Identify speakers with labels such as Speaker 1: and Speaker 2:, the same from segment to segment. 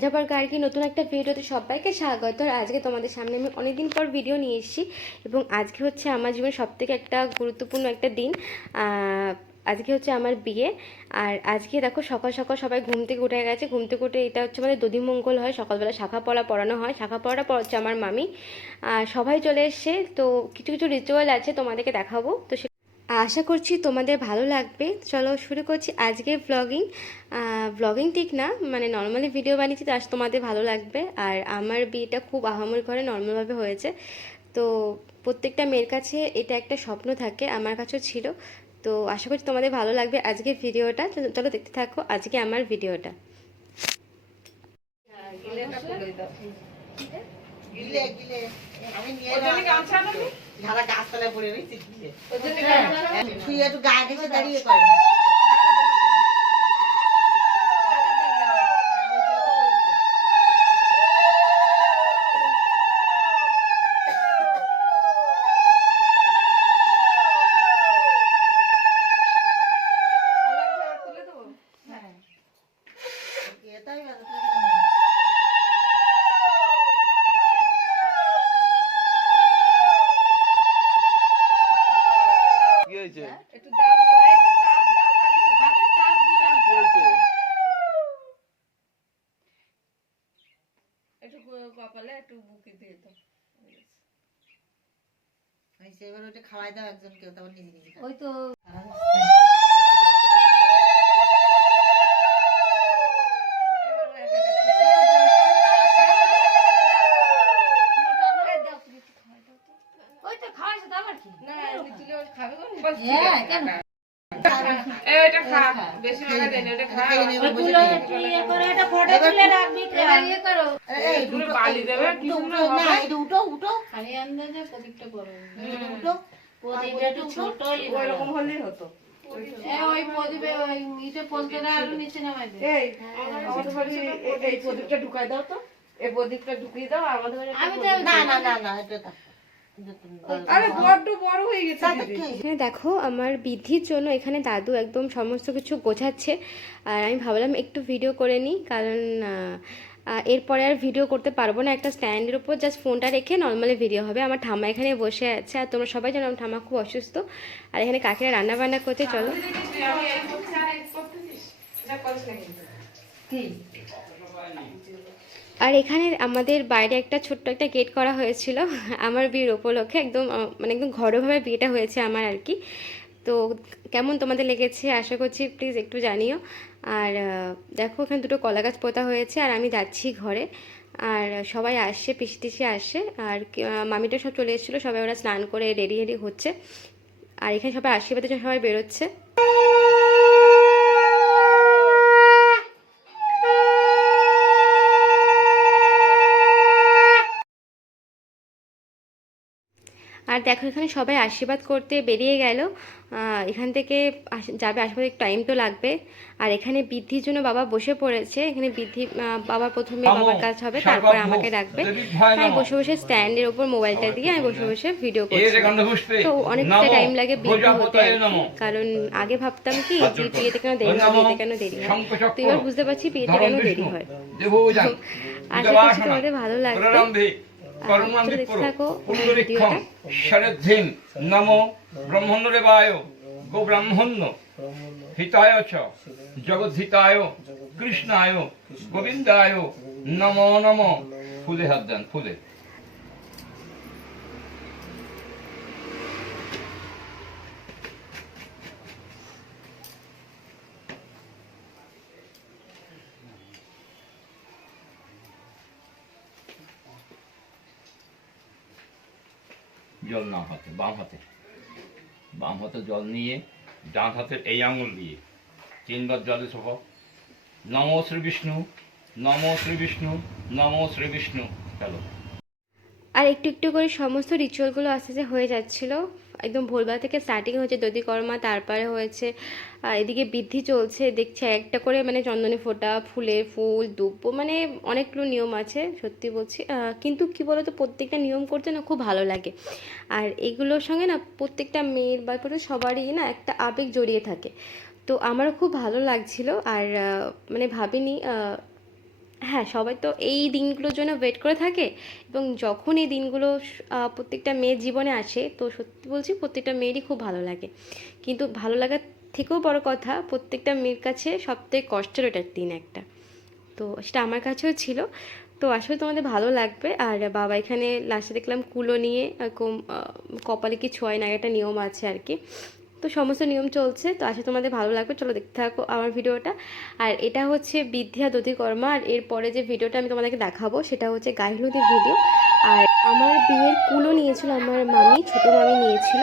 Speaker 1: ভেজাবার গার্গি নতুন একটা ভিডিওতে সবাইকে স্বাগত। আর আজকে তোমাদের সামনে আমি অনেকদিন পর ভিডিও নিয়ে এসেছি এবং আজকে হচ্ছে আমার জীবনের সবথেকে একটা গুরুত্বপূর্ণ একটা দিন আজকে হচ্ছে আমার বিয়ে। আর আজকে দেখো সকাল সকাল সবাই ঘুম থেকে উঠে গেছে। ঘুম থেকে উঠে এটা হচ্ছে আমাদের দধিমঙ্গল হয়, সকালবেলা শাখা পড়া পড়ানো হয়। শাখা পড়াটা পড়াচ্ছে আমার মামি। আর সবাই চলে এসছে, তো কিছু কিছু রিচুয়াল আছে তোমাদেরকে দেখাবো। তো সে- আশা করছি তোমাদের ভালো লাগবে। চলো শুরু করছি আজকে ব্লগিং ব্লগিং ঠিক না মানে নর্মালি ভিডিও বানিয়েছি, তো আজ তোমাদের ভালো লাগবে। আর আমার বিয়েটা খুব আহামরি করে নর্মালভাবে হয়েছে। তো প্রত্যেকটা মেয়ের কাছে এটা একটা স্বপ্ন থাকে, আমার কাছেও ছিল। তো আশা করছি তোমাদের ভালো লাগবে আজকের ভিডিওটা চলো দেখতে থাকো আজকে আমার ভিডিওটা
Speaker 2: গিলে গিলে। আমি নিয়ে ঝাড়া গাছতলায় পড়ে রয়েছে গিলে। তুই একটু গায়ে দেখে দাঁড়িয়ে কর।
Speaker 3: একটু কপালে একটু বুকে দিয়ে দাও।
Speaker 2: ওটা খাওয়াই দাও একজনকে তারপর নিজে নিজে
Speaker 3: ওই তো। না হ্যাঁ কেন?
Speaker 4: এই ওটা খা
Speaker 2: বসে খাইয়ে নেব। এবার
Speaker 3: ইয়ে করো।
Speaker 2: এই,
Speaker 4: বালি দেবে
Speaker 2: উঠো,
Speaker 4: কি সুন্দর
Speaker 2: না, এটা উঠো, উঠো,
Speaker 3: খালি আন্দাজে প্রদীপটা করো
Speaker 2: উঠো।
Speaker 3: প্রদীপটা একটু ছোটই
Speaker 4: ওইরকম হলেই হতো।
Speaker 3: ওই প্রদীপে ওই ইটে পলতে আরও নিচে নামাই দে।
Speaker 4: এই আমাদের বাড়ি এই- এই প্রদীপটা ঢুকাই দাও তো। এই প্রদীপটা ঢুকিয়ে দাও আমাদের
Speaker 3: আমি
Speaker 2: না, না, না, না, এটা
Speaker 4: হয়ে
Speaker 1: দেখো আমার বৃদ্ধির জন্য এখানে দাদু একদম সমস্ত কিছু গোছাচ্ছে। আর আমি ভাবলাম একটু ভিডিও করে নিই কারণ এরপরে আর ভিডিও করতে পারব না। একটা স্ট্যান্ডের উপর জাস্ট ফোনটা রেখে নর্মালি ভিডিও হবে। আমার ঠাম্মা এখানে বসে আছে আর তোমরা সবাই জানো আমার ঠাম্মা খুব অসুস্থ। আর এখানে কাকিরা রান্না বান্না করতে চলো
Speaker 2: কি?
Speaker 1: আর এখানে আমাদের বাইরে একটা ছোট্ট একটা গেট করা হয়েছিল। আমার বিয়ের উপলক্ষে একদম মানে একদম ঘরোভাবে বিয়েটা হয়েছে আমার আর কি। তো কেমন তোমাদের লেগেছে? আশা করছি প্লিজ একটু জানিও। আর দেখো, এখানে দুটো কলা গাছ পোতা হয়েছে আর আমি যাচ্ছি ঘরে। আর সবাই আসছে, পিসি টিসি আসছে। আর মামিটা সব চলে এসেছিল, সবাই ওরা স্নান করে রেডি রেডি হচ্ছে। আর এখানে সবাই আশীর্বাদের জন্য সবাই বেরোচ্ছে। দেখো এখানে সবাই আশীর্বাদ করতে বেরিয়ে গেল। এখান থেকে যাবে আশীর্বাদ একটু টাইম তো লাগবে। আর এখানে বৃদ্ধির জন্য বাবা বসে পড়েছে। এখানে বৃদ্ধি বাবা প্রথমে বাবার কাজ হবে তারপরে আমাকে ডাকবে। আমি বসে বসে স্ট্যান্ডের ওপর মোবাইলটা দিয়ে আমি বসে বসে ভিডিও করছি। তো অনেকটা টাইম লাগে বৃদ্ধি হতে। কারণ আগে ভাবতাম কি যে বিয়েতে কেন দেরি হয় বিয়েতে কেন দেরি হয়। তো এবার বুঝতে পারছি বিয়েতে কেন দেরি হয়। আশা করছি তোমাদের ভালো লাগবে।
Speaker 5: শরদ্ধিম নম হিতায় চ। জগদ্ধিতায় কৃষ্ণায়। গোবিন্দায়। নম নম। ফুলে হাত দেন ফুলে। জল না হাতে, বাম হাতে। বাম হাতে জল নিয়ে, ডান হাতের এই আঙুল দিয়ে। তিনবার জলে সহ নম শ্রী বিষ্ণু, নম শ্রী বিষ্ণু, নম শ্রী বিষ্ণু। চলো
Speaker 1: আর একটু একটু করে সমস্ত রিচুয়ালগুলো আস্তে আস্তে হয়ে যাচ্ছিল। একদম ভোরবেলা থেকে স্টার্টিং হয়েছে দধিকর্মা, তারপরে হয়েছে এদিকে বৃদ্ধি চলছে, দেখছে একটা করে মানে চন্দনে ফোঁটা ফুলের ফুল, দুব্ব মানে অনেকগুলো নিয়ম আছে, সত্যি বলছি। কিন্তু কি বলতো, প্রত্যেকটা নিয়ম করতে না খুব ভালো লাগে। আর এগুলোর সঙ্গে না প্রত্যেকটা মেয়ের বা সবারই না একটা আবেগ জড়িয়ে থাকে। তো আমারও খুব ভালো লাগছিল, আর মানে ভাবিনি হ্যাঁ সবাই তো এই দিনগুলোর জন্য ওয়েট করে থাকে এবং যখন এই দিনগুলো প্রত্যেকটা মেয়ের জীবনে আসে, তো সত্যি বলছি প্রত্যেকটা মেয়েরই খুব ভালো লাগে। কিন্তু ভালো লাগার থেকেও বড় কথা, প্রত্যেকটা মেয়ের কাছে সবথেকে কষ্টের ওটার দিন একটা। তো সেটা আমার কাছেও ছিল। তো আসলে তোমাদের ভালো লাগবে। আর বাবা এখানে লাস্টে দেখলাম কুলো নিয়ে এরকম কপালে কি ছোঁয় না একটা নিয়ম আছে আর কি। তো সমস্ত নিয়ম চলছে, তো আসলে তোমাদের ভালো লাগবে। চলো দেখতে থাকো আমার ভিডিওটা। আর এটা হচ্ছে বিদ্যা দধিকর্মা, আর এরপরে যে ভিডিওটা আমি তোমাদেরকে দেখাবো, সেটা হচ্ছে গায়ে হলুদের ভিডিও। আর আমার বিয়ের কুলো নিয়েছিল আমার মামি, ছোট মামি নিয়েছিল।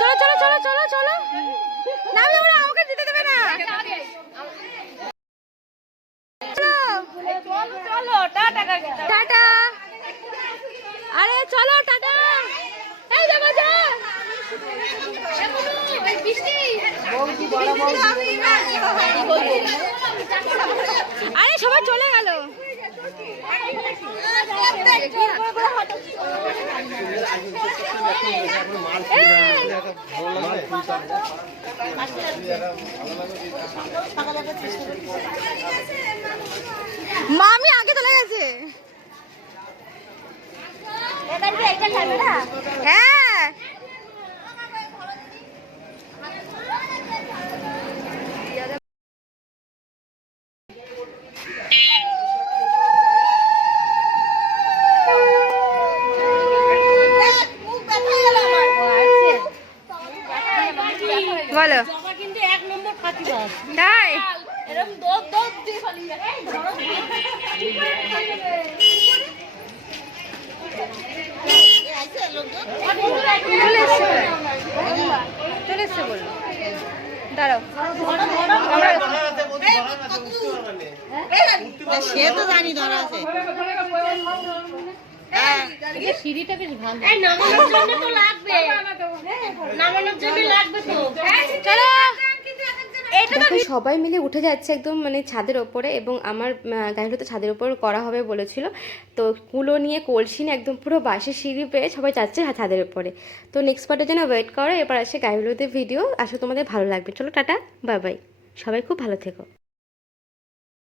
Speaker 1: চলো
Speaker 3: টাটা
Speaker 1: টাটা। আরে চলো, টাটা। এই দেখো আরে সবাই চলে গেল। মামি আগে চলে গেছে। হ্যাঁ বলো
Speaker 3: কিন্তু এক নম্বর ফাতিবাস
Speaker 1: তাই
Speaker 3: এরকম দৌড় দৌড় দিয়ে পালিয়ে যায়
Speaker 1: চলে এসছে এসছে বলল। দাঁড়াও।
Speaker 2: সে তো জানি ধরা আছে।
Speaker 3: সিঁড়িটা বেশ ভালো। নামানোর জন্য তো লাগবে। নামানোর জন্য লাগবে তো।
Speaker 1: চলো। দেখো সবাই মিলে উঠে যাচ্ছে একদম মানে ছাদের ওপরে এবং আমার গাড়িগুলো তো ছাদের ওপর করা হবে বলেছিল। তো কুলো নিয়ে কলসি নিয়ে একদম পুরো বাসে সিঁড়ি পেয়ে সবাই যাচ্ছে ছাদের ওপরে। তো নেক্সট পার্টের জন্য ওয়েট করো এবার আসে গাড়িগুলোতে ভিডিও আসলে তোমাদের ভালো লাগবে। চলো টাটা বাই বাই সবাই খুব ভালো থেকো।